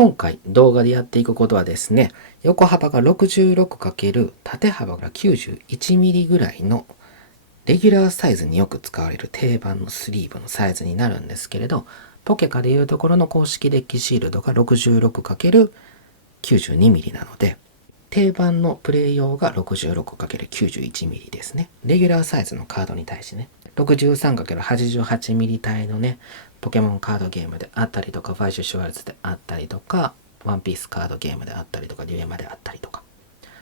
今回動画でやっていくことはですね、横幅が 66× 縦幅が 91mm ぐらいのレギュラーサイズによく使われる定番のスリーブのサイズになるんですけれど、ポケカでいうところの公式デッキシールドが 66×92mm なので、定番のプレイ用が 66×91mm ですね。レギュラーサイズのカードに対してね、63×88mm 帯のね、ポケモンカードゲームであったりとか、バイシュ・シュワルツであったりとか、ワンピースカードゲームであったりとか、デュエマであったりとか、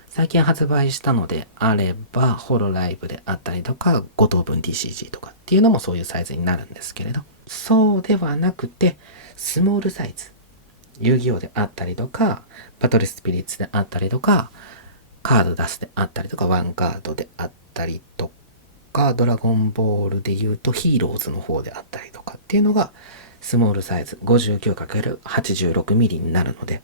最近発売したのであれば、ホロライブであったりとか、5等分 TCG とかっていうのもそういうサイズになるんですけれど、そうではなくて、スモールサイズ。遊戯王であったりとか、バトルスピリッツであったりとか、カードダスであったりとか、ワンガードであったりとか、ドラゴンボールで言うとヒーローズの方であったりとかっていうのが、スモールサイズ 59×86mm になるので、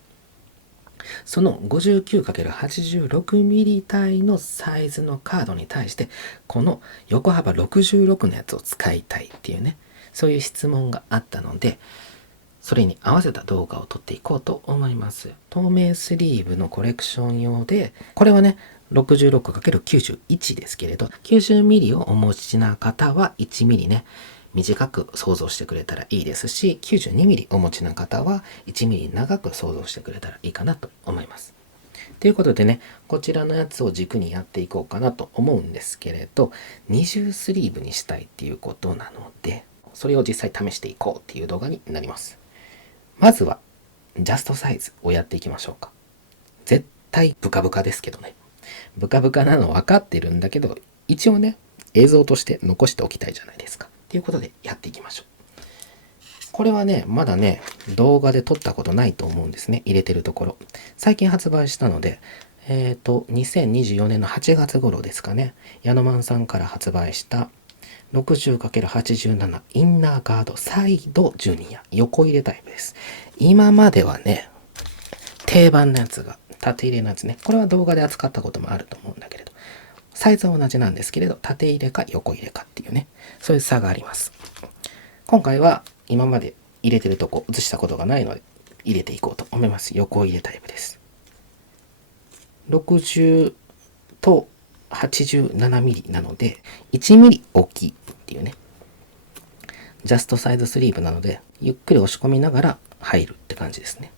その 59×86mm 帯のサイズのカードに対して、この横幅66のやつを使いたいっていうね、そういう質問があったので、それに合わせた動画を撮っていこうと思います。透明スリーブのコレクション用で、これはね、66×91 ですけれど、90mm をお持ちな方は 1mm ね、短く想像してくれたらいいですし、92mm お持ちな方は 1mm 長く想像してくれたらいいかなと思います。ということでね、こちらのやつを軸にやっていこうかなと思うんですけれど、二重スリーブにしたいっていうことなので、それを実際試していこうっていう動画になります。まずは、ジャストサイズをやっていきましょうか。絶対ブカブカですけどね。ブカブカなの分かってるんだけど、一応ね、映像として残しておきたいじゃないですか。ということでやっていきましょう。これはね、まだね、動画で撮ったことないと思うんですね。入れてるところ。最近発売したので、2024年の8月頃ですかね。ヤノマンさんから発売した60×87 インナーガードサイドジュニア横入れタイプです。今まではね、定番のやつが縦入れのやつね。これは動画で扱ったこともあると思うんだけれど、サイズは同じなんですけれど、縦入れか横入れかっていうね、そういう差があります。今回は今まで入れてるとこ映したことがないので入れていこうと思います。横入れタイプです。60と 87mm なので 1mm 大きいっていうね、ジャストサイズスリーブなのでゆっくり押し込みながら入るって感じですね。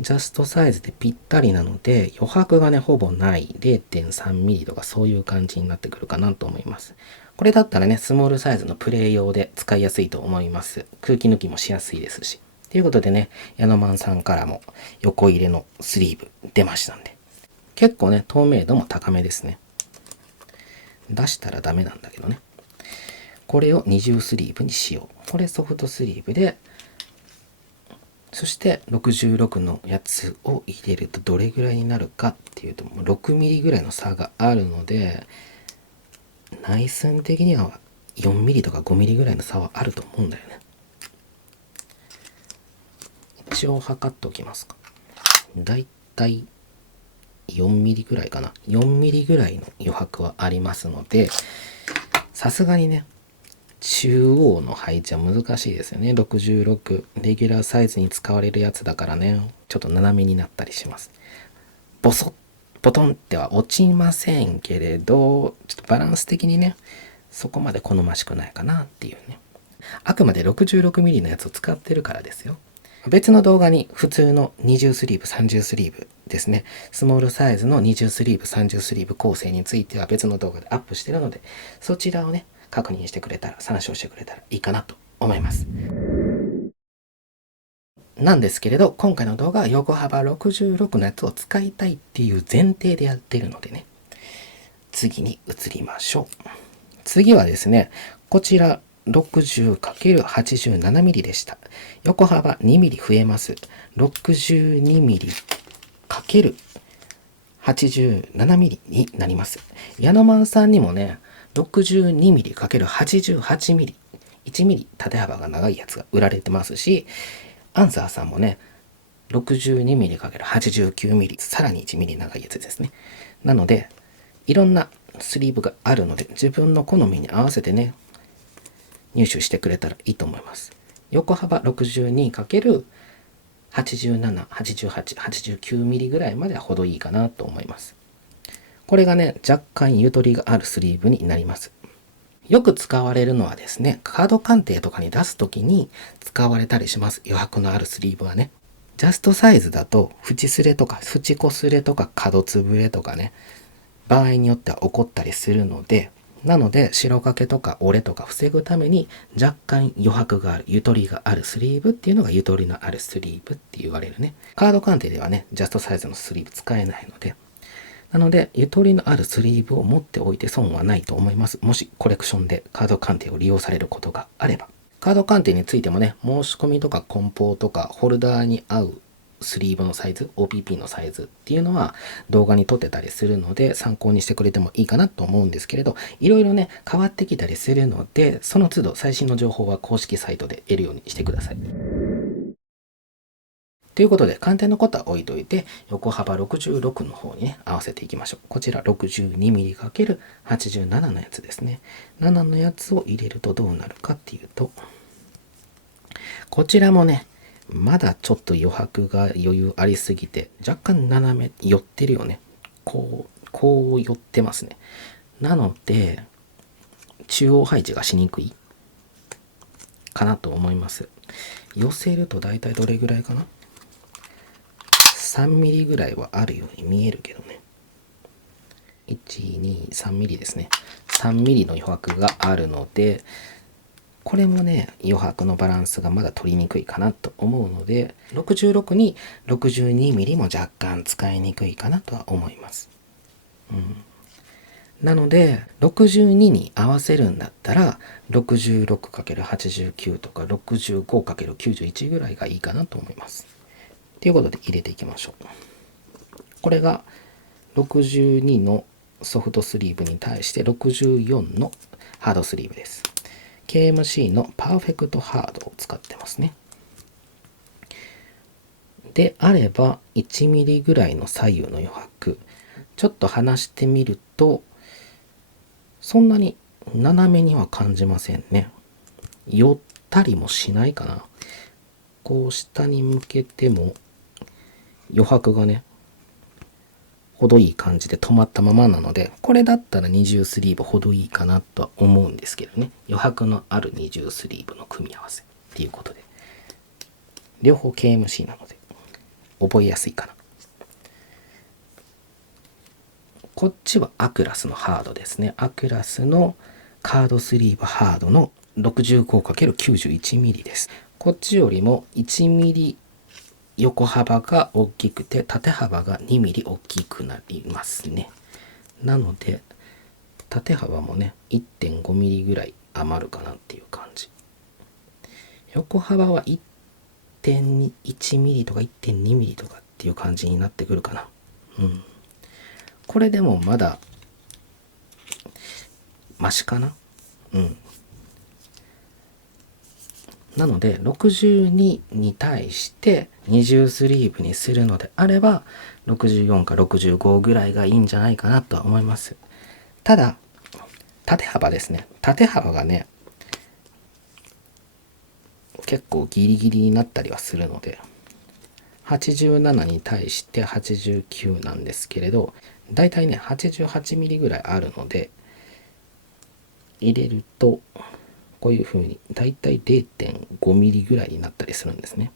ジャストサイズでぴったりなので余白がねほぼない 0.3mm とかそういう感じになってくるかなと思います。これだったらねスモールサイズのプレイ用で使いやすいと思います。空気抜きもしやすいですし。ということでね、ヤノマンさんからも横入れのスリーブ出ましたんで、結構ね透明度も高めですね。出したらダメなんだけどね。これを二重スリーブにしよう。これソフトスリーブで、そして66のやつを入れるとどれぐらいになるかっていうと、6ミリぐらいの差があるので、内寸的には4ミリとか5ミリぐらいの差はあると思うんだよね。一応測っておきますか。だいたい4ミリぐらいかな。4ミリぐらいの余白はありますので、さすがにね、中央の配置は難しいですよね。66レギュラーサイズに使われるやつだからね、ちょっと斜めになったりします。ボソッボトンっては落ちませんけれど、ちょっとバランス的にねそこまで好ましくないかなっていうね。あくまで 66mm のやつを使ってるからですよ。別の動画に普通の20スリーブ30スリーブですね、スモールサイズの20スリーブ30スリーブ構成については別の動画でアップしてるので、そちらをね確認してくれたら、参照してくれたらいいかなと思います。なんですけれど、今回の動画は横幅66のやつを使いたいっていう前提でやってるのでね、次に移りましょう。次はですね、こちら 60×87mm でした。横幅 2mm 増えます。62mm×87mm になります。ヤノマンさんにもね、62mm×88mm、1mm 縦幅が長いやつが売られてますし、アンサーさんもね、62mm×89mm、さらに 1mm 長いやつですね。なので、いろんなスリーブがあるので、自分の好みに合わせてね、入手してくれたらいいと思います。横幅 62× 87、88、89ミリぐらいまでは程いいかなと思います。これがね、若干ゆとりがあるスリーブになります。よく使われるのはですね、カード鑑定とかに出すときに使われたりします。余白のあるスリーブはね。ジャストサイズだと、縁すれとか、縁こすれとか、角つぶれとかね、場合によっては起こったりするので、なので白掛けとか折れとか防ぐために若干余白がある、ゆとりがあるスリーブっていうのがゆとりのあるスリーブって言われるね。カード鑑定ではね、ジャストサイズのスリーブ使えないので、なのでゆとりのあるスリーブを持っておいて損はないと思います。もしコレクションでカード鑑定を利用されることがあれば。カード鑑定についてもね、申し込みとか梱包とかホルダーに合うスリーブのサイズ、OPP のサイズっていうのは動画に撮ってたりするので参考にしてくれてもいいかなと思うんですけれど、いろいろね、変わってきたりするので、その都度最新の情報は公式サイトで得るようにしてください。ということで、鑑定のことは置いといて、横幅66の方にね、合わせていきましょう。こちら 62mm×87 のやつですね。7のやつを入れるとどうなるかっていうと、こちらもね、まだちょっと余白が余裕ありすぎて、若干斜め寄ってるよね。こう寄ってますね。なので、中央配置がしにくいかなと思います。寄せると大体どれぐらいかな？3ミリぐらいはあるように見えるけどね。1、2、3ミリですね。3ミリの余白があるので、これもね、余白のバランスがまだ取りにくいかなと思うので、66に62ミリも若干使いにくいかなとは思います。なので、62に合わせるんだったら、66×89 とか 65×91 ぐらいがいいかなと思います。ということで入れていきましょう。これが62のソフトスリーブに対して64のハードスリーブです。KMC のパーフェクトハードを使ってますね。であれば1ミリぐらいの左右の余白、ちょっと離してみるとそんなに斜めには感じませんね。寄ったりもしないかな。こう下に向けても余白がね、程いい感じで止まったままなので、これだったら二重スリーブ程いいかなとは思うんですけどね。余白のある二重スリーブの組み合わせっていうことで、両方 KMC なので覚えやすいかな。こっちはアクラスのハードですね。アクラスのカードスリーブハードの 65×91mm です。こっちよりも 1mm 横幅が大きくて縦幅が 2mm 大きくなりますね。なので縦幅もね 1.5mm ぐらい余るかなっていう感じ。横幅は 1.1mm とか 1.2mm とかっていう感じになってくるかな。これでもまだマシかな。なので62に対して二重スリーブにするのであれば64か65ぐらいがいいんじゃないかなとは思います。ただ縦幅ですね。縦幅がね結構ギリギリになったりはするので、87に対して89なんですけれど、だいたいね88ミリぐらいあるので、入れるとこういう風にだいたい 0.5 ミリぐらいになったりするんですね。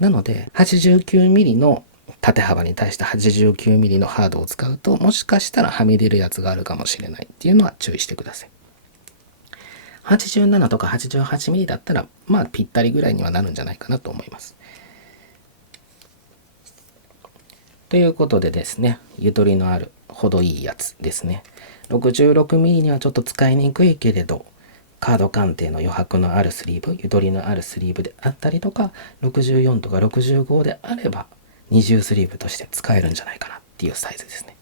なので89ミリの縦幅に対して89ミリのハードを使うと、もしかしたらはみ出るやつがあるかもしれないっていうのは注意してください。87とか88ミリだったらまあぴったりぐらいにはなるんじゃないかなと思います。ということでですね、ゆとりのある程いいやつですね。66ミリにはちょっと使いにくいけれど、カード鑑定の余白のあるスリーブ、ゆとりのあるスリーブであったりとか、64とか65であれば二重スリーブとして使えるんじゃないかなっていうサイズですね。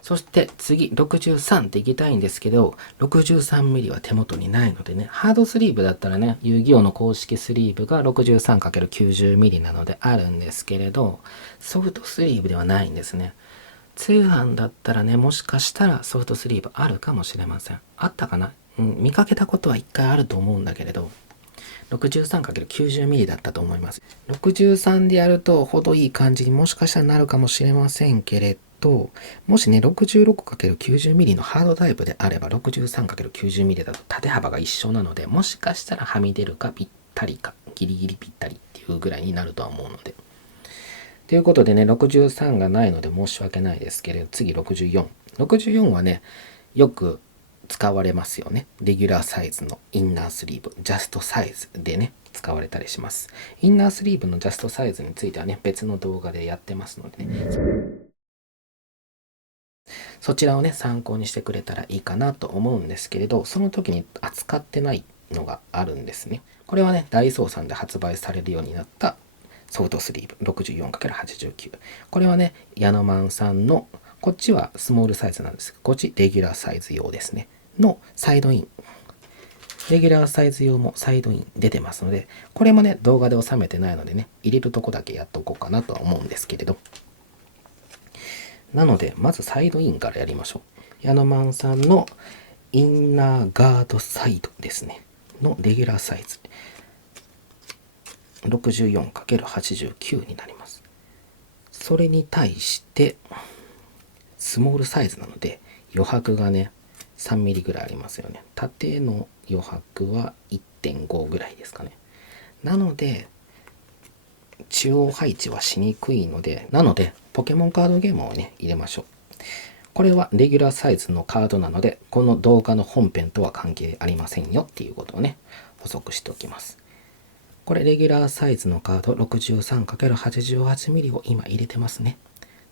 そして次63っていきたいんですけど、63mm は手元にないのでね、ハードスリーブだったらね、遊戯王の公式スリーブが 63×90mm なのであるんですけれど、ソフトスリーブではないんですね。通販だったらね、もしかしたらソフトスリーブあるかもしれません。あったかな？見かけたことは一回あると思うんだけれど、63×90mm だったと思います。63でやると程いい感じにもしかしたらなるかもしれませんけれど、もしね 66×90mm のハードタイプであれば 63×90mm だと縦幅が一緒なので、もしかしたらはみ出るかぴったりかギリギリぴったりっていうぐらいになるとは思うので。ということでね、63がないので申し訳ないですけれど、次64。64はね、よく使われますよね。レギュラーサイズのインナースリーブ、ジャストサイズでね、使われたりします。インナースリーブのジャストサイズについてはね、別の動画でやってますのでね、そちらをね、参考にしてくれたらいいかなと思うんですけれど、その時に扱ってないのがあるんですね。これはね、ダイソーさんで発売されるようになったソフトスリーブ 64×89。これはね、ヤノマンさんの、こっちはスモールサイズなんですが、こっちレギュラーサイズ用ですね。のサイドイン。レギュラーサイズ用もサイドイン出てますので、これもね、動画で収めてないのでね、入れるとこだけやっとこうかなとは思うんですけれど。なので、まずサイドインからやりましょう。ヤノマンさんのインナーガードサイドですね。のレギュラーサイズ。64×89 になります。それに対してスモールサイズなので余白がね 3mm ぐらいありますよね。縦の余白は 1.5 ぐらいですかね。なので中央配置はしにくいので、ポケモンカードゲームをね入れましょう。これはレギュラーサイズのカードなので、この動画の本編とは関係ありませんよっていうことをね補足しておきます。これレギュラーサイズのカード 63×88mm を今入れてますね。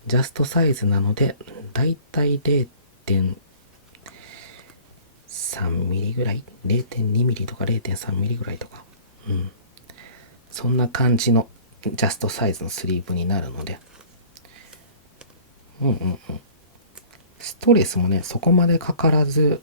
ジャストサイズなのでだいたい 0.3mm ぐらい、 0.2mm とか 0.3mm ぐらいとか、そんな感じのジャストサイズのスリーブになるので、ストレスもねそこまでかからず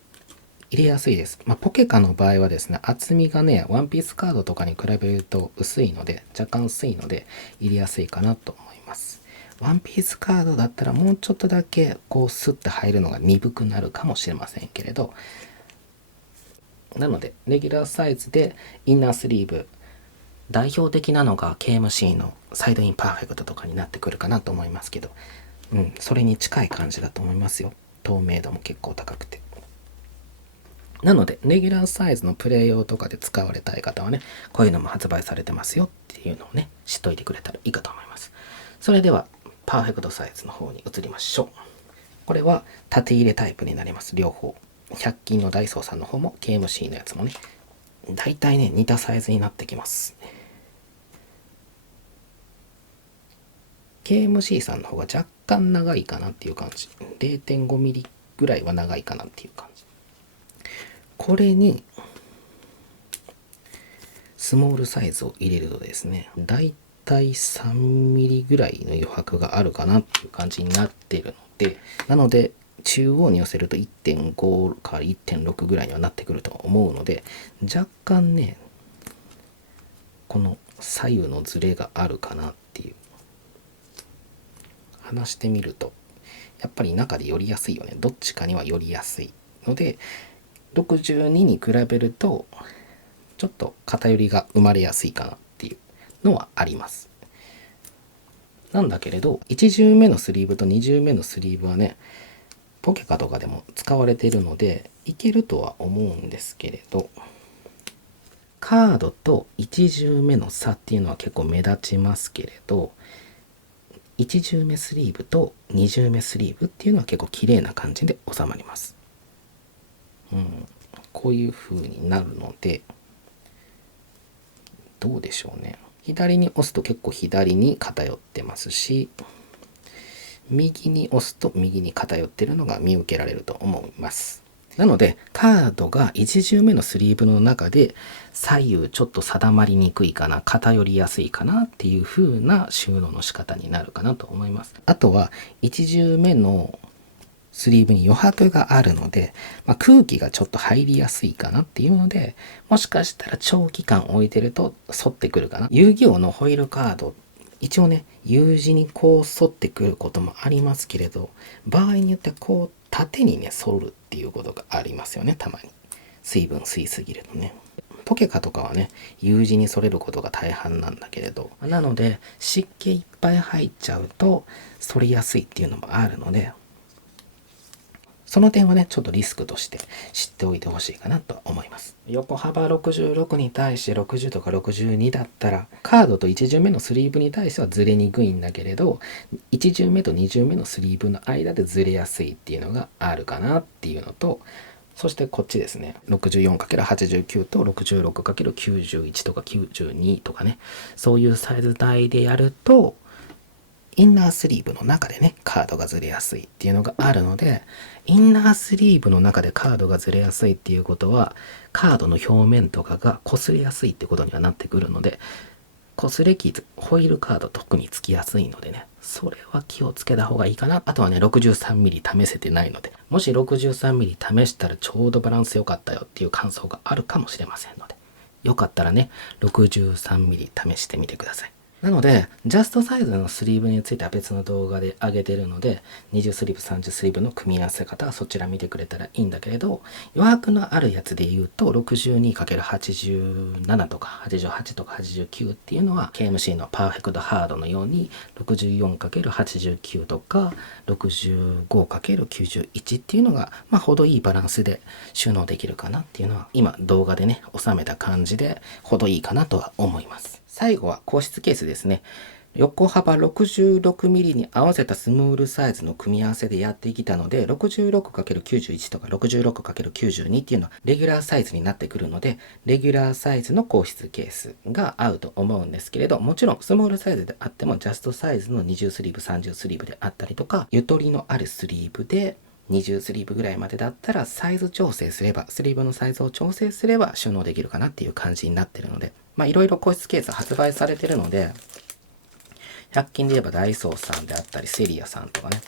入れやすいです。ポケカの場合はですね、厚みがね、ワンピースカードとかに比べると薄いので、若干薄いので入れやすいかなと思います。ワンピースカードだったらもうちょっとだけこうスッて入るのが鈍くなるかもしれませんけれど、なのでレギュラーサイズでインナースリーブ、代表的なのが KMC のサイドインパーフェクトとかになってくるかなと思いますけど、それに近い感じだと思いますよ。透明度も結構高くて。なのでレギュラーサイズのプレイ用とかで使われたい方はね、こういうのも発売されてますよっていうのをね知っといてくれたらいいかと思います。それではパーフェクトサイズの方に移りましょう。これは縦入れタイプになります。両方100均のダイソーさんの方も KMC のやつもね、だいたいね似たサイズになってきます。 KMC さんの方が若干長いかなっていう感じ、 0.5mm ぐらいは長いかなっていう感じ。これにスモールサイズを入れるとですね、だいたい 3mm ぐらいの余白があるかなっていう感じになっているので、中央に寄せると 1.5 から 1.6 ぐらいにはなってくると思うので、若干ねこの左右のズレがあるかなっていう、離してみるとやっぱり中で寄りやすいよね。どっちかには寄りやすいので、62に比べるとちょっと偏りが生まれやすいかなっていうのはあります。なんだけれど1重目のスリーブと2重目のスリーブはねポケカとかでも使われているのでいけるとは思うんですけれど、カードと1重目の差っていうのは結構目立ちますけれど、1重目スリーブと2重目スリーブっていうのは結構綺麗な感じで収まります。こういう風になるので、どうでしょうね。左に押すと結構左に偏ってますし、右に押すと右に偏ってるのが見受けられると思います。なのでカードが1重目のスリーブの中で左右ちょっと定まりにくいかな、偏りやすいかなっていう風な収納の仕方になるかなと思います。あとは1重目のスリーブに余白があるので、空気がちょっと入りやすいかなっていうので、もしかしたら長期間置いてると反ってくるかな。遊戯王のホイールカード、一応ね U 字にこう反ってくることもありますけれど、場合によってはこう縦にね反るっていうことがありますよね。たまに水分吸いすぎるとね。ポケカとかはね U 字に剃れることが大半なんだけれど、なので湿気いっぱい入っちゃうと剃りやすいっていうのもあるので、その点はねちょっとリスクとして知っておいてほしいかなと思います。横幅66に対して60とか62だったら、カードと1巡目のスリーブに対してはずれにくいんだけれど、1巡目と2巡目のスリーブの間でずれやすいっていうのがあるかなっていうのと、そしてこっちですね、64×89 と 66×91 とか92とかね、そういうサイズ帯でやるとインナースリーブの中でねカードがずれやすいっていうのがあるので、インナースリーブの中でカードがずれやすいっていうことは、カードの表面とかが擦れやすいってことにはなってくるので、擦れ傷、ホイールカード特につきやすいのでね、それは気をつけた方がいいかな。あとはね 63mm 試せてないので、もし 63mm 試したらちょうどバランス良かったよっていう感想があるかもしれませんので、よかったらね 63mm 試してみてください。なのでジャストサイズのスリーブについては別の動画で上げてるので、20スリーブ30スリーブの組み合わせ方はそちら見てくれたらいいんだけれど、余白のあるやつで言うと 62×87 とか88とか89っていうのは KMC のパーフェクトハードのように 64×89 とか 65×91 っていうのが程いいバランスで収納できるかなっていうのは、今動画でね収めた感じで程いいかなとは思います。最後は個室ケースですね。横幅 66mm に合わせたスモールサイズの組み合わせでやってきたので、 66×91 とか 66×92 っていうのはレギュラーサイズになってくるので、レギュラーサイズの個室ケースが合うと思うんですけれど、もちろんスモールサイズであってもジャストサイズの20スリーブ30スリーブであったりとか、ゆとりのあるスリーブで20スリーブぐらいまでだったらサイズ調整すれば、スリーブのサイズを調整すれば収納できるかなっていう感じになってるので、いろいろ個室ケース発売されてるので、100均で言えばダイソーさんであったりセリアさんとかね、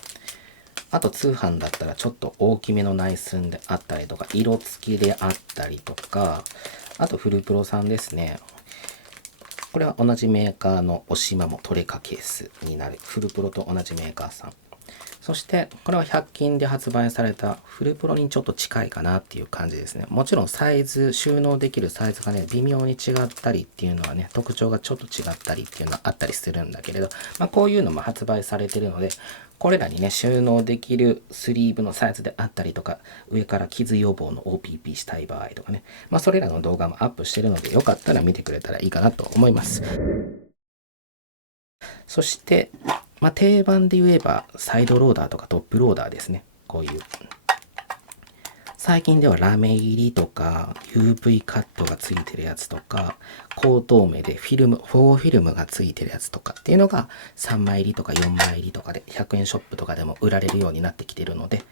あと通販だったらちょっと大きめの内寸であったりとか、色付きであったりとか、あとフルプロさんですね。これは同じメーカーの押しマモトレカケースになるフルプロと同じメーカーさん。そしてこれは100均で発売されたフルプロにちょっと近いかなっていう感じですね。もちろんサイズ、収納できるサイズがね微妙に違ったりっていうのはね、特徴がちょっと違ったりっていうのはあったりするんだけれど、こういうのも発売されてるので、これらにね収納できるスリーブのサイズであったりとか、上から傷予防の OPP したい場合とかね、それらの動画もアップしてるので、よかったら見てくれたらいいかなと思います。そして定番で言えばサイドローダーとかトップローダーですね。こういう最近ではラメ入りとか UV カットがついてるやつとか、高透明でフォーフィルムがついてるやつとかっていうのが3枚入りとか4枚入りとかで100円ショップとかでも売られるようになってきてるので、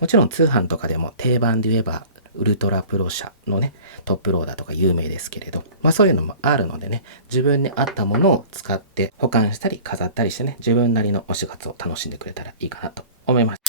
もちろん通販とかでも定番で言えばウルトラプロ社のねトップローダーとか有名ですけれど、そういうのもあるのでね、自分に合ったものを使って保管したり飾ったりしてね、自分なりの推し活を楽しんでくれたらいいかなと思います。